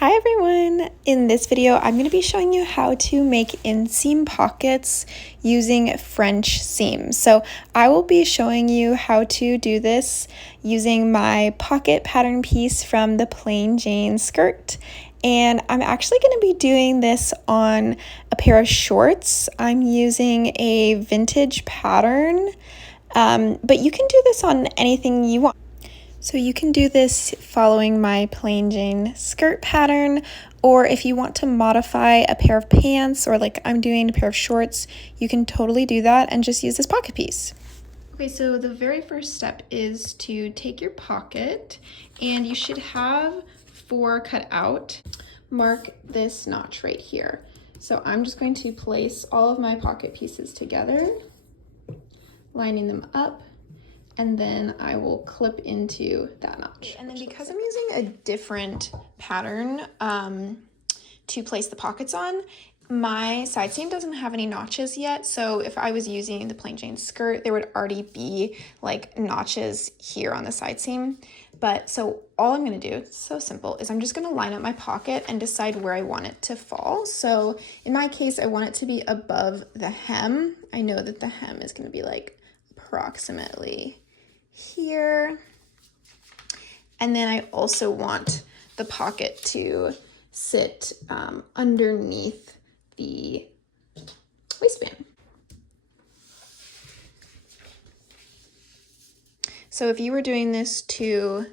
Hi everyone! In this video, I'm going to be showing you how to make inseam pockets using French seams. So I will be showing you how to do this using my pocket pattern piece from the Plain Jane skirt. And I'm actually going to be doing this on a pair of shorts. I'm using a vintage pattern, but you can do this on anything you want. So you can do this following my Plain Jane skirt pattern, or if you want to modify a pair of pants or like I'm doing a pair of shorts, you can totally do that and just use this pocket piece. Okay, so the very first step is to take your pocket, and you should have 4 cut out. Mark this notch right here. So I'm just going to place all of my pocket pieces together, lining them up, and then I will clip into that notch. And then because I'm using a different pattern to place the pockets on, my side seam doesn't have any notches yet. So if I was using the Plain Jane skirt, there would already be like notches here on the side seam. But so all I'm gonna do, it's so simple, is I'm just gonna line up my pocket and decide where I want it to fall. So in my case, I want it to be above the hem. I know that the hem is gonna be like approximately here. And then I also want the pocket to sit underneath the waistband. So if you were doing this to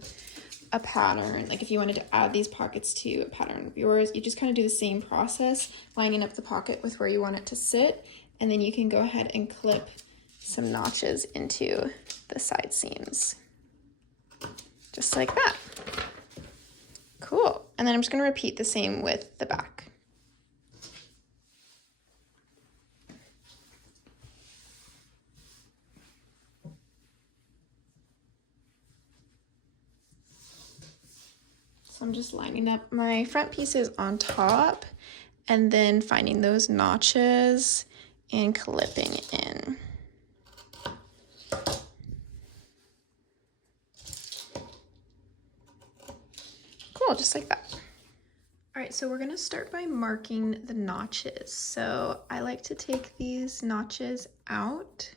a pattern, like if you wanted to add these pockets to a pattern of yours, you just kind of do the same process, lining up the pocket with where you want it to sit, and then you can go ahead and clip some notches into the side seams, just like that. Cool. And then I'm just going to repeat the same with the back. So I'm just lining up my front pieces on top and then finding those notches and clipping in. Cool, just like that. All right, so we're gonna start by marking the notches. So I like to take these notches out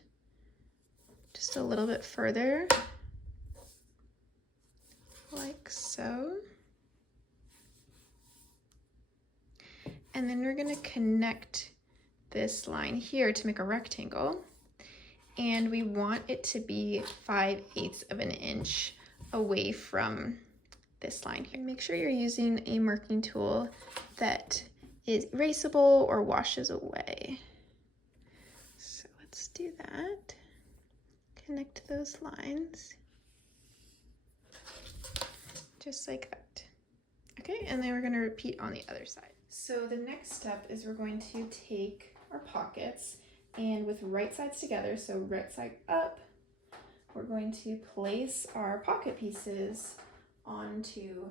just a little bit further, like so. And then we're gonna connect this line here to make a rectangle. And we want it to be 5/8 of an inch away from this line here. Make sure you're using a marking tool that is erasable or washes away. So let's do that. Connect those lines. Just like that. Okay, and then we're gonna repeat on the other side. So the next step is we're going to take our pockets, and with right sides together, so right side up, we're going to place our pocket pieces onto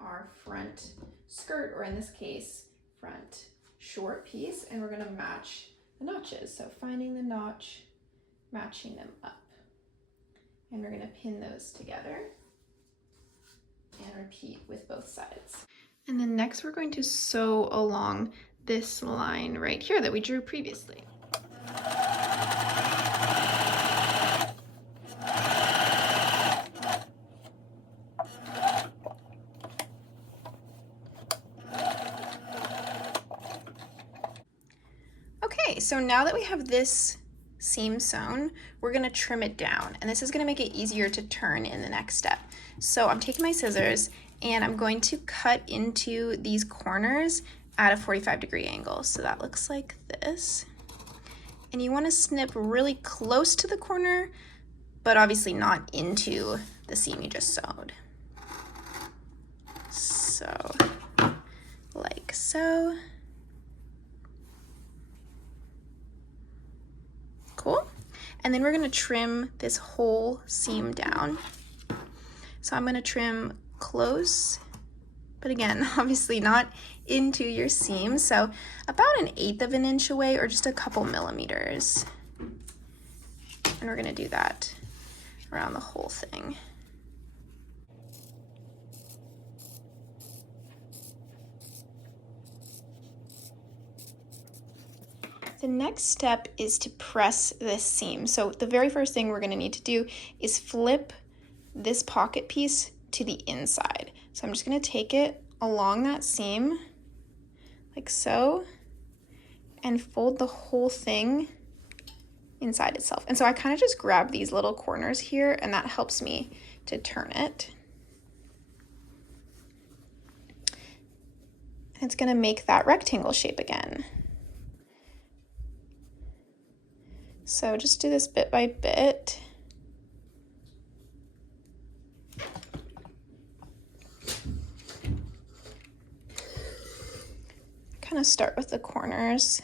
our front skirt, or in this case, front short piece, and we're going to match the notches. So finding the notch, matching them up. And we're going to pin those together and repeat with both sides. And then next we're going to sew along this line right here that we drew previously. Okay, so now that we have this seam sewn, we're gonna trim it down, and this is gonna make it easier to turn in the next step. So I'm taking my scissors and I'm going to cut into these corners at a 45-degree angle. So that looks like this. And you wanna snip really close to the corner, but obviously not into the seam you just sewed. So, like so. Cool. And then we're gonna trim this whole seam down. So I'm gonna trim close, but again, obviously not into your seam. So about 1/8 of an inch away, or just a couple millimeters. And we're gonna do that around the whole thing. The next step is to press this seam. So the very first thing we're going to need to do is flip this pocket piece to the inside. So I'm just going to take it along that seam like so and fold the whole thing inside itself. And so I kind of just grab these little corners here and that helps me to turn it. And it's going to make that rectangle shape again. So just do this bit by bit. Kind of start with the corners.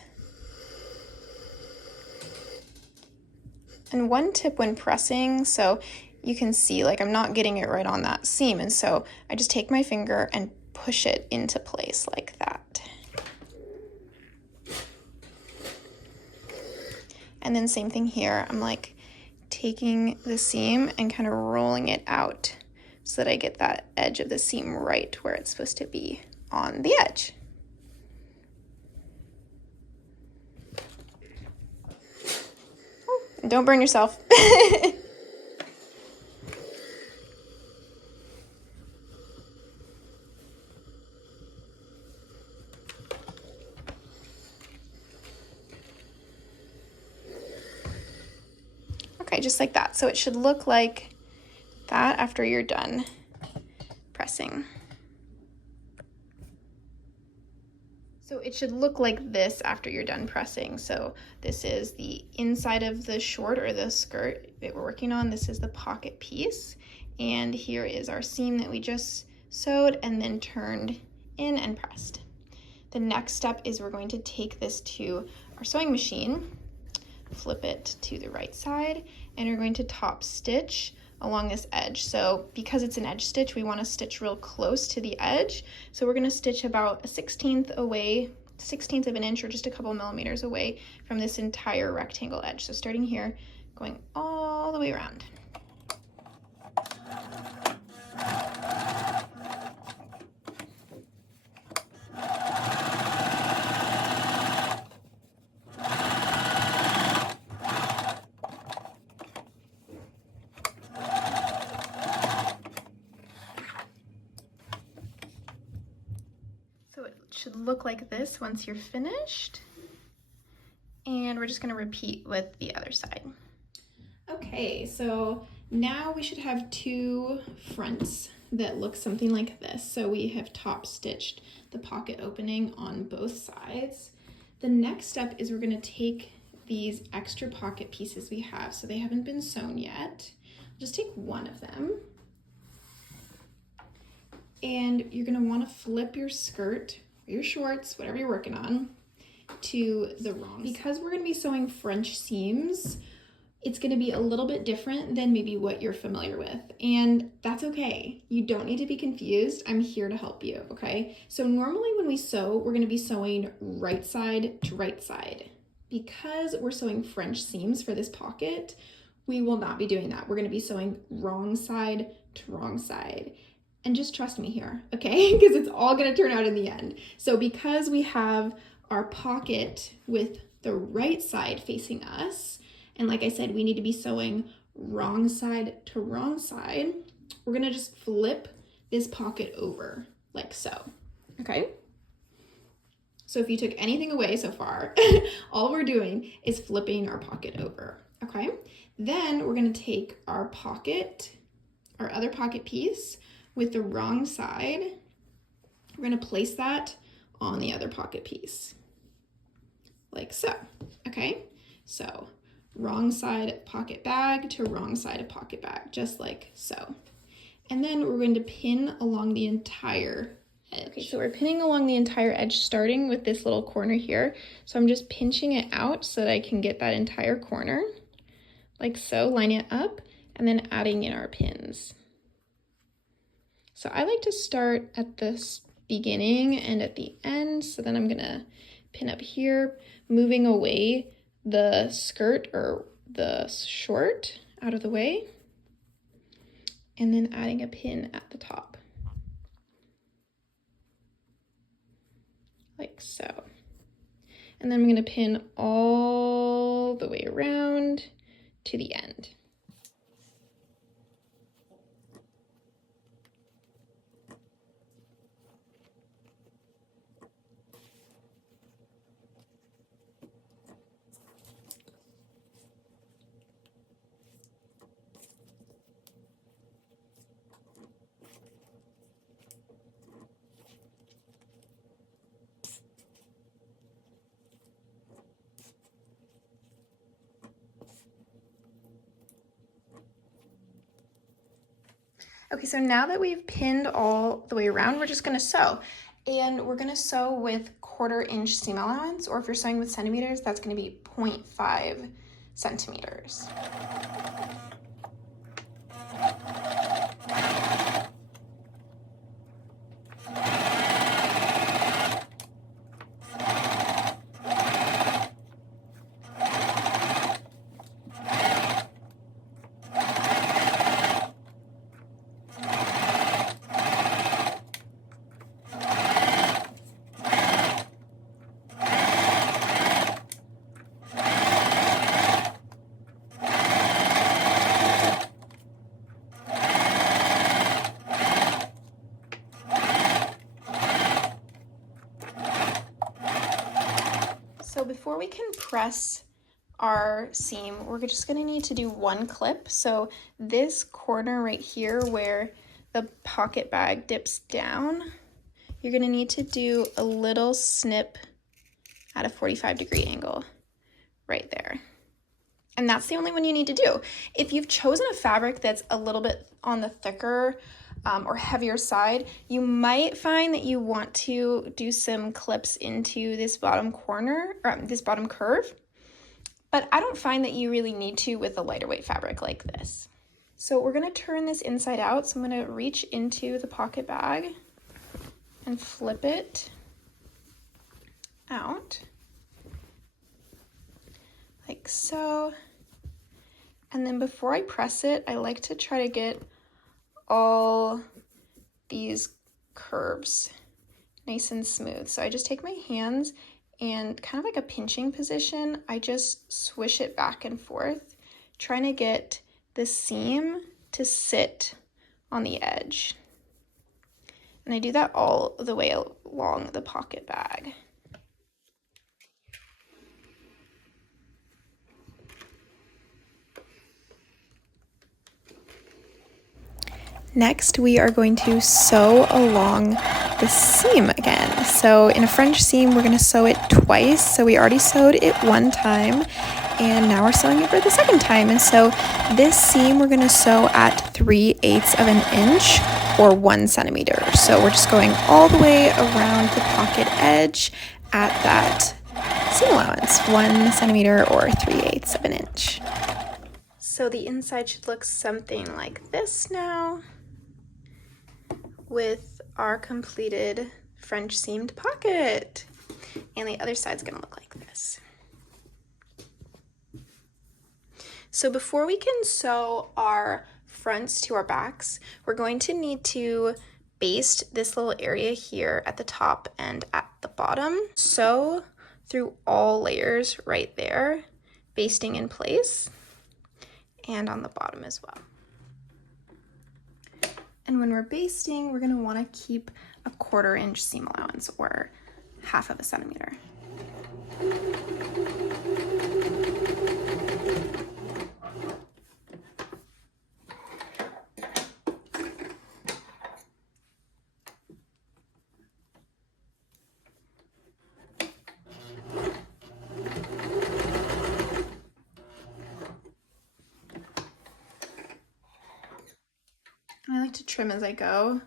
And one tip when pressing, so you can see like I'm not getting it right on that seam, and so I just take my finger and push it into place like that. And then same thing here, I'm like taking the seam and kind of rolling it out so that I get that edge of the seam right where it's supposed to be on the edge. Oh, and don't burn yourself. Okay, just like that. So it should look like that after you're done pressing. So it should look like this after you're done pressing. So this is the inside of the short or the skirt that we're working on. This is the pocket piece. And here is our seam that we just sewed and then turned in and pressed. The next step is we're going to take this to our sewing machine, flip it to the right side, and we're going to top stitch along this edge. So because it's an edge stitch, we want to stitch real close to the edge. So we're going to stitch about a 1/16 away, 1/16 of an inch or just a couple millimeters away from this entire rectangle edge. So starting here, going all the way around. So it should look like this once you're finished. And we're just going to repeat with the other side. Okay, so now we should have two fronts that look something like this. So we have top stitched the pocket opening on both sides. The next step is we're going to take these extra pocket pieces we have, so they haven't been sewn yet. Just take one of them. And you're going to want to flip your skirt or your shorts, whatever you're working on, to the wrong side. Because we're going to be sewing French seams, it's going to be a little bit different than maybe what you're familiar with, and that's okay. You don't need to be confused. I'm here to help you, okay? So normally when we sew, we're going to be sewing right side to right side. Because we're sewing French seams for this pocket, we will not be doing that. We're going to be sewing wrong side to wrong side. And just trust me here, okay? Because it's all going to turn out in the end. So because we have our pocket with the right side facing us, and like I said, we need to be sewing wrong side to wrong side, we're gonna just flip this pocket over like so, okay? So if you took anything away so far, all we're doing is flipping our pocket over, okay? Then we're gonna take our pocket, our other pocket piece with the wrong side, we're gonna place that on the other pocket piece, like so, okay? So wrong side pocket bag to wrong side of pocket bag, just like so. And then we're going to pin along the entire edge. Okay, so we're pinning along the entire edge, starting with this little corner here. So I'm just pinching it out so that I can get that entire corner, like so, line it up, and then adding in our pins. So I like to start at this beginning and at the end. So then I'm gonna pin up here, moving away the skirt or the short out of the way, and then adding a pin at the top, like so. And then I'm gonna pin all the way around to the end. Okay, so now that we've pinned all the way around, we're just gonna sew. And we're gonna sew with 1/4 inch seam allowance, or if you're sewing with centimeters, that's gonna be 0.5 centimeters. So before we can press our seam, we're just gonna need to do 1 clip. So this corner right here where the pocket bag dips down, you're gonna need to do a little snip at a 45-degree angle right there. And that's the only one you need to do. If you've chosen a fabric that's a little bit on the thicker or heavier side, you might find that you want to do some clips into this bottom corner, or this bottom curve. But I don't find that you really need to with a lighter weight fabric like this. So we're gonna turn this inside out. So I'm gonna reach into the pocket bag and flip it out like so. And then before I press it, I like to try to get all these curves nice and smooth. So I just take my hands and kind of like a pinching position, I just swish it back and forth, trying to get the seam to sit on the edge. And I do that all the way along the pocket bag. Next, we are going to sew along the seam again. So in a French seam, we're going to sew it twice. So we already sewed it 1 time, and now we're sewing it for the 2nd time. And so this seam, we're going to sew at 3/8 of an inch or 1 centimeter. So we're just going all the way around the pocket edge at that seam allowance, 1 centimeter or 3/8 of an inch. So the inside should look something like this now, with our completed French seamed pocket. And the other side's gonna look like this. So before we can sew our fronts to our backs, we're going to need to baste this little area here at the top and at the bottom. Sew through all layers right there, basting in place, and on the bottom as well. And when we're basting, we're gonna wanna keep a 1/4 inch seam allowance, or 1/2 of a centimeter. I like to trim as I go.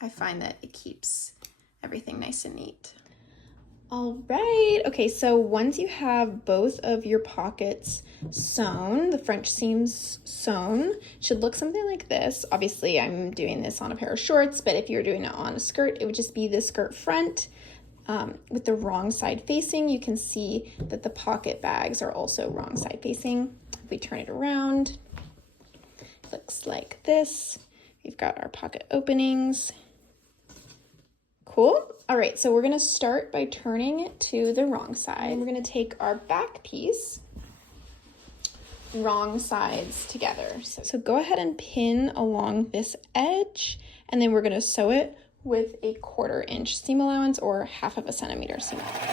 I find that it keeps everything nice and neat. All right, okay, so once you have both of your pockets sewn, the French seams sewn, should look something like this. Obviously, I'm doing this on a pair of shorts, but if you're doing it on a skirt, it would just be the skirt front with the wrong side facing. You can see that the pocket bags are also wrong side facing. If we turn it around, it looks like this. We've got our pocket openings, Cool. All right, so we're gonna start by turning it to the wrong side. And we're gonna take our back piece, wrong sides together. So go ahead and pin along this edge, and then we're gonna sew it with a 1/4 inch seam allowance or 1/2 centimeter seam allowance.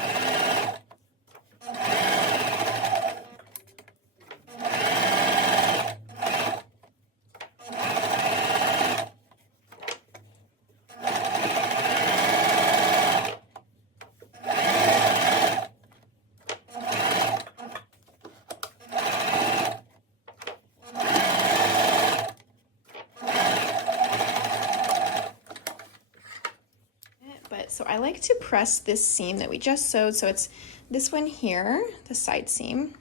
So I like to press this seam that we just sewed. So it's this one here, the side seam.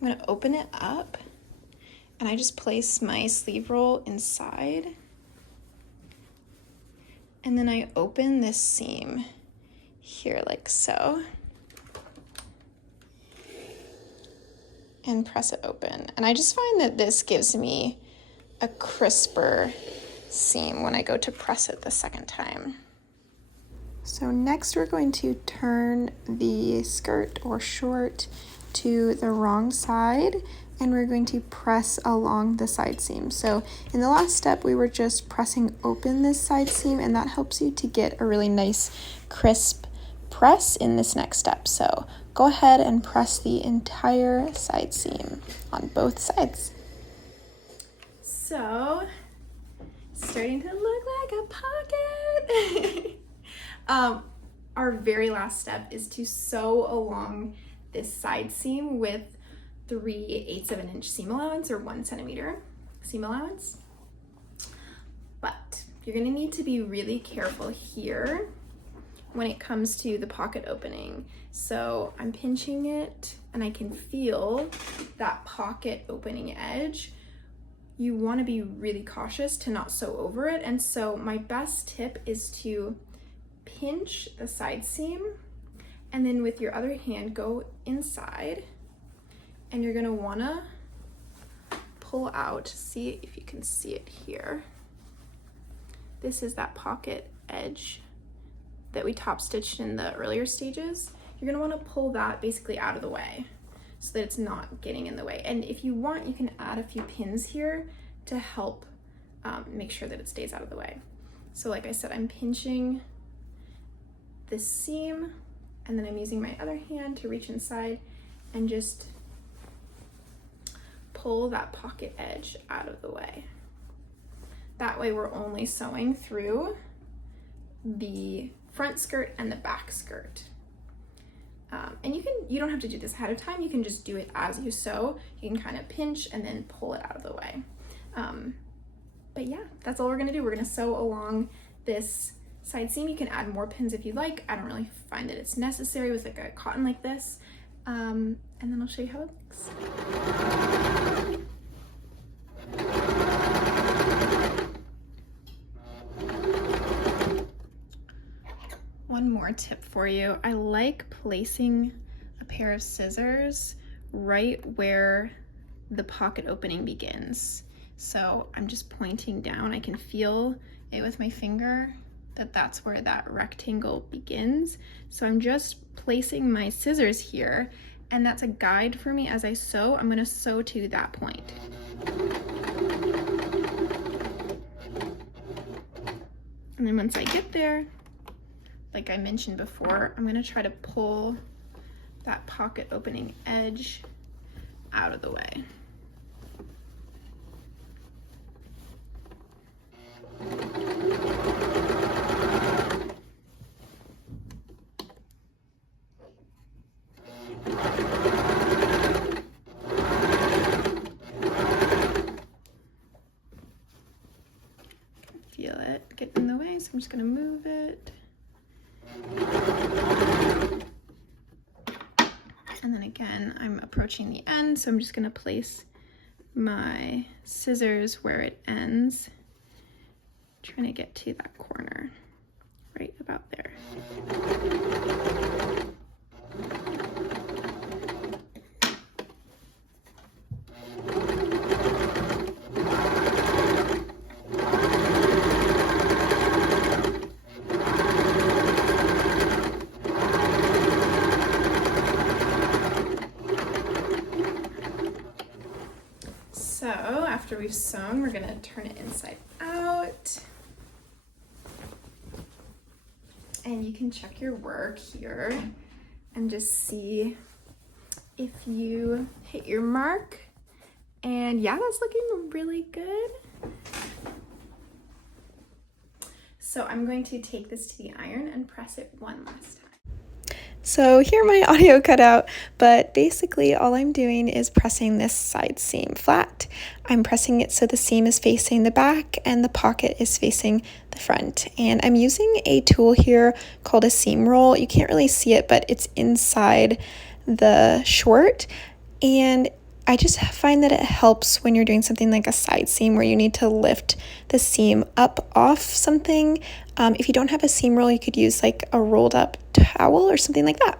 I'm gonna open it up and I just place my sleeve roll inside. And then I open this seam here like so. And press it open. And I just find that this gives me a crisper seam when I go to press it the second time. So next we're going to turn the skirt or short to the wrong side, and we're going to press along the side seam. So in the last step we were just pressing open this side seam, and that helps you to get a really nice crisp press in this next step. So go ahead and press the entire side seam on both sides. So it's starting to look like a pocket. Our very last step is to sew along this side seam with 3/8 of an inch seam allowance or 1 centimeter seam allowance. But you're gonna need to be really careful here when it comes to the pocket opening. So I'm pinching it and I can feel that pocket opening edge. You wanna be really cautious to not sew over it. And so my best tip is to pinch the side seam and then with your other hand go inside, and you're gonna wanna pull out, see if you can see it here. This is that pocket edge that we top stitched in the earlier stages. You're gonna wanna pull that basically out of the way so that it's not getting in the way. And if you want, you can add a few pins here to help make sure that it stays out of the way. So like I said, I'm pinching this seam, and then I'm using my other hand to reach inside and just pull that pocket edge out of the way. That way we're only sewing through the front skirt and the back skirt. And you don't have to do this ahead of time, you can just do it as you sew. You can kind of pinch and then pull it out of the way. But yeah, that's all we're gonna do. We're gonna sew along this side seam. You can add more pins if you like. I don't really find that it's necessary with like a cotton like this. And then I'll show you how it looks. One more tip for you. I like placing a pair of scissors right where the pocket opening begins. So I'm just pointing down. I can feel it with my finger that that's where that rectangle begins. So I'm just placing my scissors here, and that's a guide for me as I sew. I'm gonna sew to that point. And then once I get there, like I mentioned before, I'm gonna try to pull that pocket opening edge out of the way. Feel it get in the way, so I'm just gonna move it. And then again, I'm approaching the end, so I'm just gonna place my scissors where it ends, trying to get to that corner, right about there. you've sewn, we're gonna turn it inside out. And you can check your work here and just see if you hit your mark. And yeah, that's looking really good. So I'm going to take this to the iron and press it one last time. So here my audio cut out, but basically all I'm doing is pressing this side seam flat. I'm pressing it so the seam is facing the back and the pocket is facing the front. And I'm using a tool here called a seam roll. You can't really see it, but it's inside the short. And I just find that it helps when you're doing something like a side seam where you need to lift the seam up off something. If you don't have a seam roll, you could use like a rolled up towel or something like that.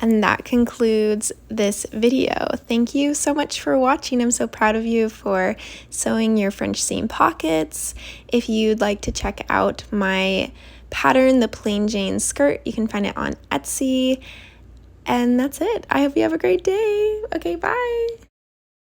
And that concludes this video. Thank you so much for watching. I'm so proud of you for sewing your French seam pockets. If you'd like to check out my pattern, the plain Jane skirt, you can find it on Etsy. And that's it. I hope you have a great day. Okay, bye.